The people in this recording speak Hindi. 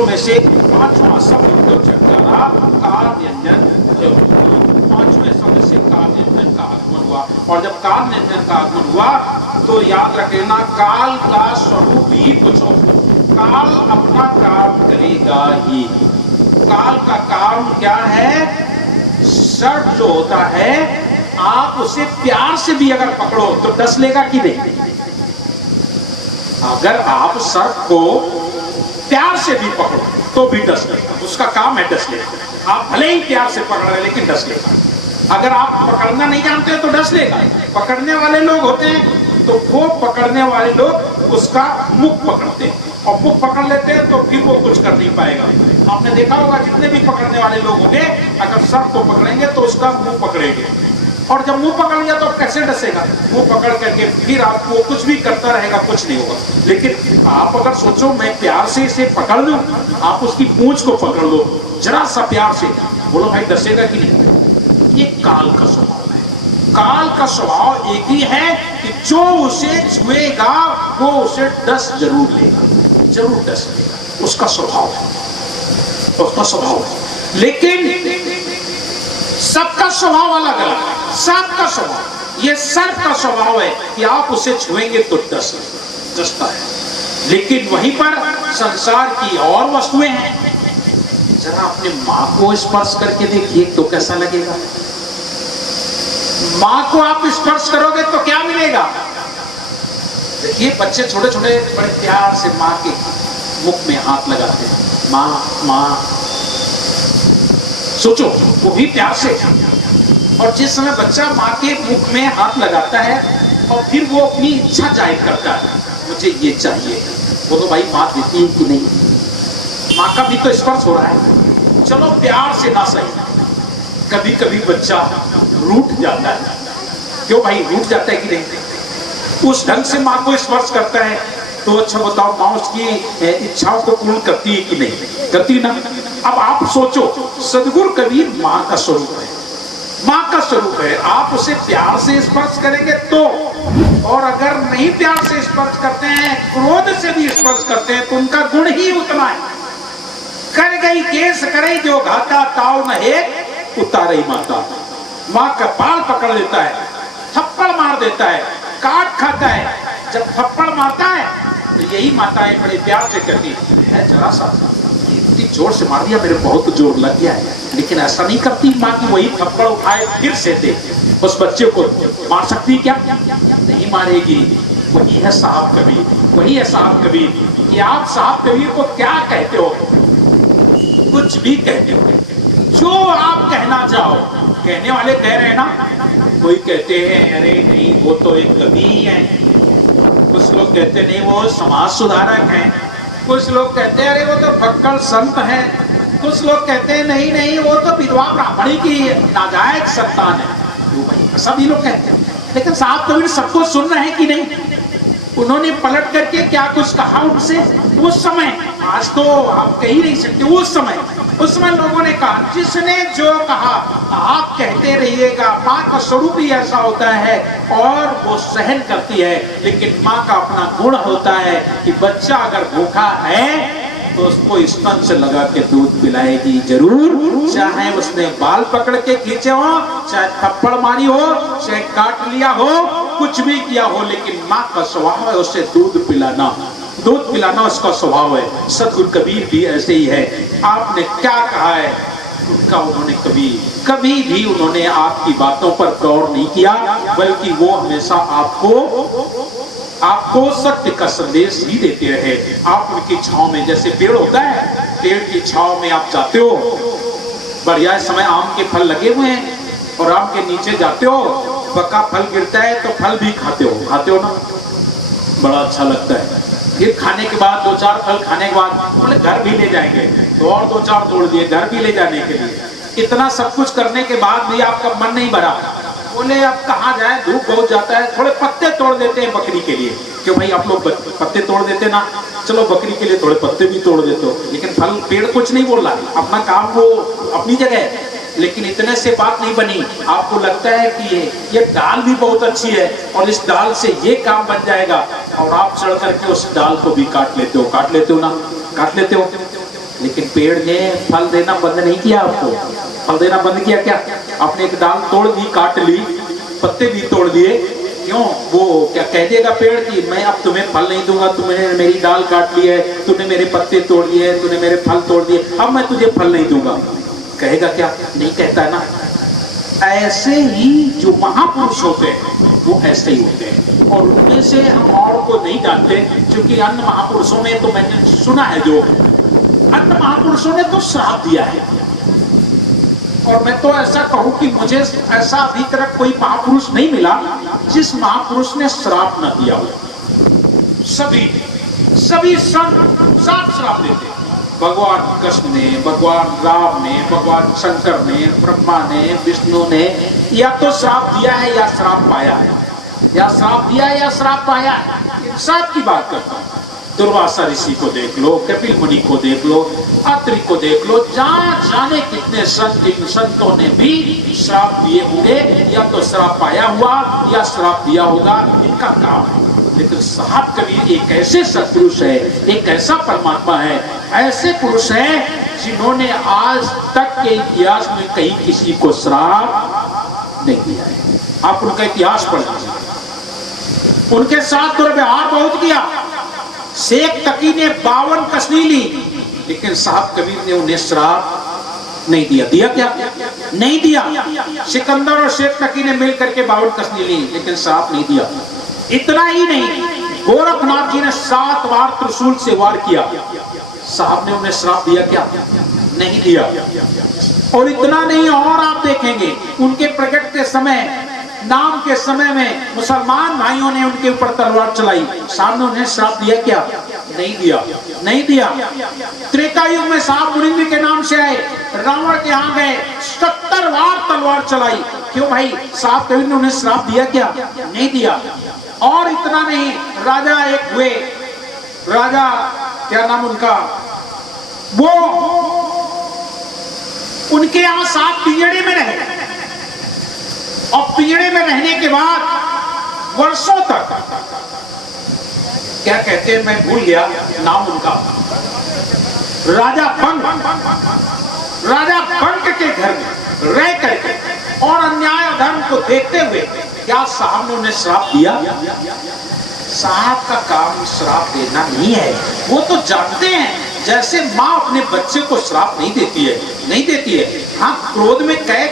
में से पांचवा शब्द जो चटकारा काल व्यंजन पांचवें शब्द से काल व्यंजन का आगमन हुआ। और जब काल व्यंजन का आगमन हुआ तो याद रखना काल का स्वरूप ही कुछ हो। काल अपना काम करेगा ही। काल का काम क्या है? सर्प जो होता है आप उसे प्यार से भी अगर पकड़ो तो डस लेगा कि नहीं? अगर आप सर्प को प्यार से भी पकड़ो तो भी डस लेगा। उसका काम है डस लेगा। आप भले ही प्यार से पकड़ रहे लेकिन डस लेगा। अगर आप पकड़ना नहीं जानते तो डस लेगा। पकड़ने वाले लोग होते हैं तो वो पकड़ने वाले लोग उसका मुख पकड़ते हैं और मुख पकड़ लेते हैं तो फिर वो कुछ कर नहीं पाएगा। आपने देखा होगा जितने भी पकड़ने वाले लोग होंगे अगर सर्प को पकड़ेंगे तो उसका मुंह पकड़ेंगे और जब मुंह पकड़ लिया तो कैसे डसेगा? मुंह पकड़ करके फिर आपको कुछ भी करता रहेगा, कुछ नहीं होगा। लेकिन आप अगर सोचो मैं प्यार से इसे पकड़ लूं, आप उसकी पूंछ को पकड़ लो जरा सा प्यार से, बोलो भाई डसेगा कि नहीं? ये काल का स्वभाव है। काल का स्वभाव एक ही है कि जो उसे छुएगा वो उसे डस जरूर लेगा, जरूर डस लेगा। उसका स्वभाव है, उसका स्वभाव है। लेकिन सबका स्वभाव अलग अलग है। सबका स्वभाव, ये सर्प का स्वभाव है कि आप उसे छुएंगे तो डसता है। लेकिन वहीं पर संसार की और वस्तुएं हैं। जरा अपने माँ को स्पर्श करके देखिए तो कैसा लगेगा? माँ को आप स्पर्श करोगे तो क्या मिलेगा? देखिए बच्चे छोटे छोटे बड़े प्यार से माँ के मुख में हाथ लगाते हैं। माँ माँ, सोचो वो भी प्यार से। और जिस समय बच्चा माँ के मुख में हाथ लगाता है और फिर वो अपनी इच्छा जाहिर करता है, मुझे ये चाहिए, वो तो भाई माँ देती है कि नहीं? माँ का भी तो स्पर्श हो रहा है। चलो प्यार से ना सही, कभी कभी बच्चा रूठ जाता है। क्यों भाई रूठ जाता है कि नहीं? उस ढंग से माँ को स्पर्श करता है तो अच्छा बताओ माँ उसकी इच्छाओं को पूर्ण करती है कि नहीं? करती ना। अब आप सोचो सदगुरु कबीर माँ का स्वरूप है, माँ का स्वरूप है। आप उसे प्यार से स्पर्श करेंगे तो, और अगर नहीं प्यार से स्पर्श करते हैं, क्रोध से भी स्पर्श करते हैं तो उनका गुण ही उतना है। कर गई केस करे जो घाता ताव न है उतारे माता। माँ का बाल पकड़ लेता है, थप्पड़ मार देता है, काट खाता है। जब थप्पड़ मारता है तो यही माताएं बड़े प्यार से कहती है जरा सा इतनी जोर से मार दिया, मेरे बहुत जोर लग गया है। लेकिन ऐसा नहीं करती माँ की वही थप्पड़ उठाए फिर से दे। उस बच्चे को मार सकती क्या? नहीं मारेगी। वही है साहब कबीर, वही है साहब कबीर। कि आप साहब कबीर को क्या कहते हो? कुछ भी कहते हो, जो आप कहना चाहो। कहने वाले कह रहे हैं ना, कोई कहते हैं अरे नहीं वो तो एक कवि है, कुछ लोग कहते नहीं वो समाज सुधारक हैं, कुछ लोग कहते हैं अरे वो तो भक्कड़ संत है, कुछ लोग कहते हैं नहीं नहीं वो तो विधवा ब्राह्मणी की नाजायज संतान है। तो भाई सभी लोग कहते हैं, लेकिन साहब कबीर सबको सुन रहे हैं कि नहीं? उन्होंने पलट करके क्या कुछ कहा उनसे उस समय? आज तो आप कह ही नहीं सकते। उस समय लोगों ने कहा, जिसने जो कहा आप कहते रहिएगा। माँ का स्वरूप ही ऐसा होता है और वो सहन करती है। लेकिन माँ का अपना गुण होता है कि बच्चा अगर भूखा है तो उसको स्तन से लगा के दूध पिलाएगी जरूर, चाहे उसने बाल पकड़ के खींचे हो, चाहे थप्पड़ मारी हो, चाहे काट लिया हो, कुछ भी किया हो। लेकिन माँ का स्वभाव है उसे दूध पिलाना, दूध पिलाना उसका स्वभाव है। सदगुरु कबीर भी ऐसे ही है। आपने क्या कहा है उनका, उन्होंने कभी भी उन्होंने आपकी बातों पर गौर नहीं किया, बल्कि वो हमेशा आपको सत्य का संदेश ही देते रहे। आप उनकी छांव में, जैसे पेड़ होता है, पेड़ की छांव में आप जाते हो, बढ़िया समय आम के फल लगे हुए हैं और आम के नीचे जाते हो, पका फल गिरता है तो फल भी खाते हो ना, बड़ा अच्छा लगता है। फिर खाने के बाद 2-4 फल खाने के बाद बोले घर भी ले जाएंगे तो और 2-4 तोड़ दिए घर भी ले जाने के लिए। इतना सब कुछ करने के बाद भी आपका मन नहीं भरा, बोले अब कहाँ जाए, धूप बहुत जाता है, थोड़े पत्ते तोड़ देते हैं बकरी के लिए। क्यों भाई आप लोग पत्ते तोड़ देते ना, चलो बकरी के लिए थोड़े पत्ते भी तोड़ देते हो। लेकिन फल पेड़ कुछ नहीं बोल रहा, अपना काम वो अपनी जगह है। लेकिन इतने से बात नहीं बनी, आपको लगता है कि ये डाल भी बहुत अच्छी है और इस डाल से ये काम बन जाएगा, और आप चढ़ करके उस डाल को भी काट लेते हो ना, काट लेते हो। लेकिन पेड़ ने फल देना बंद नहीं किया आपको। फल देना बंद किया क्या? आपने एक डाल तोड़ दी, काट ली, पत्ते भी तोड़ दिए, क्यों? वो क्या कह देगा पेड़ की मैं अब तुम्हें फल नहीं दूंगा, तुमने मेरी डाल काट ली है, तूने मेरे पत्ते तोड़ दिए, तूने मेरे फल तोड़ दिए, अब मैं तुझे फल नहीं दूंगा। कहेगा क्या? नहीं कहता ना। ऐसे ही जो महापुरुष होते हैं वो ऐसे ही होते हैं, और उनमें से हम और को नहीं जानते, क्योंकि अन्य महापुरुषों में तो मैंने सुना है, जो अन्य महापुरुषों ने तो श्राप दिया है। और मैं तो ऐसा कहूं कि मुझे ऐसा अभी तक कोई महापुरुष नहीं मिला जिस महापुरुष ने श्राप न दिया हो। सभी संत साफ श्राप देते। भगवान कृष्ण ने, भगवान राम ने, भगवान शंकर ने, ब्रह्मा ने, विष्णु ने या तो श्राप दिया है या श्राप पाया है, या श्राप दिया है या श्राप पाया है। इन सब की बात करता हूं। दुर्वासा ऋषि को देख लो, कपिल मुनि को देख लो, अत्रि को देख लो, जहां जाने कितने संत, इन संतों ने भी श्राप दिए होंगे, या तो श्राप पाया हुआ या श्राप दिया होगा, इनका काम है। लेकिन साहब कबीर एक ऐसे सत्पुरुष है, एक ऐसा परमात्मा है, ऐसे पुरुष है जिन्होंने आज तक के इतिहास में कहीं किसी को श्राप नहीं दिया है। आप उनका इतिहास पढ़ लीजिए। उनके साथ दुर्व्यवहार बहुत किया। शेख तकी ने 52 कसनी ली, लेकिन साहब कबीर ने उन्हें श्राप नहीं दिया। दिया क्या? नहीं दिया। सिकंदर और शेख तकी ने मिलकर के 52 कसनी ली, लेकिन श्राप नहीं दिया। इतना ही नहीं, गोरखनाथ जी ने 7 बार त्रिशूल से वार किया, साहब ने उन्हें श्राप दिया क्या? नहीं दिया। और इतना नहीं, और आप देखेंगे उनके प्रकट के समय, नाम के समय में मुसलमान भाइयों ने उनके ऊपर तलवार चलाई, साहब ने उन्हें श्राप दिया क्या? नहीं दिया। नहीं दिया। त्रेता युग में साहब मुनिंद्र के नाम से आए, रावण के यहाँ गए, 70 बार तलवार चलाई, क्यों भाई? साहब कभी ने उन्हें श्राप दिया क्या? नहीं दिया। और इतना नहीं, राजा एक हुए, राजा क्या नाम उनका, वो उनके यहां साहब पिंजड़े में रहे, और पिंजड़े में रहने के बाद वर्षों तक, क्या कहते हैं मैं भूल गया नाम उनका, राजा बंक के घर में रह करके और अन्याय अधर्म को देखते हुए क्या साहब ने उन्हें श्राप दिया? साहब का काम श्राप देना नहीं है। वो तो जानते हैं, जैसे माँ अपने बच्चे को श्राप नहीं देती है, नहीं देती है। हाँ, क्रोध में कह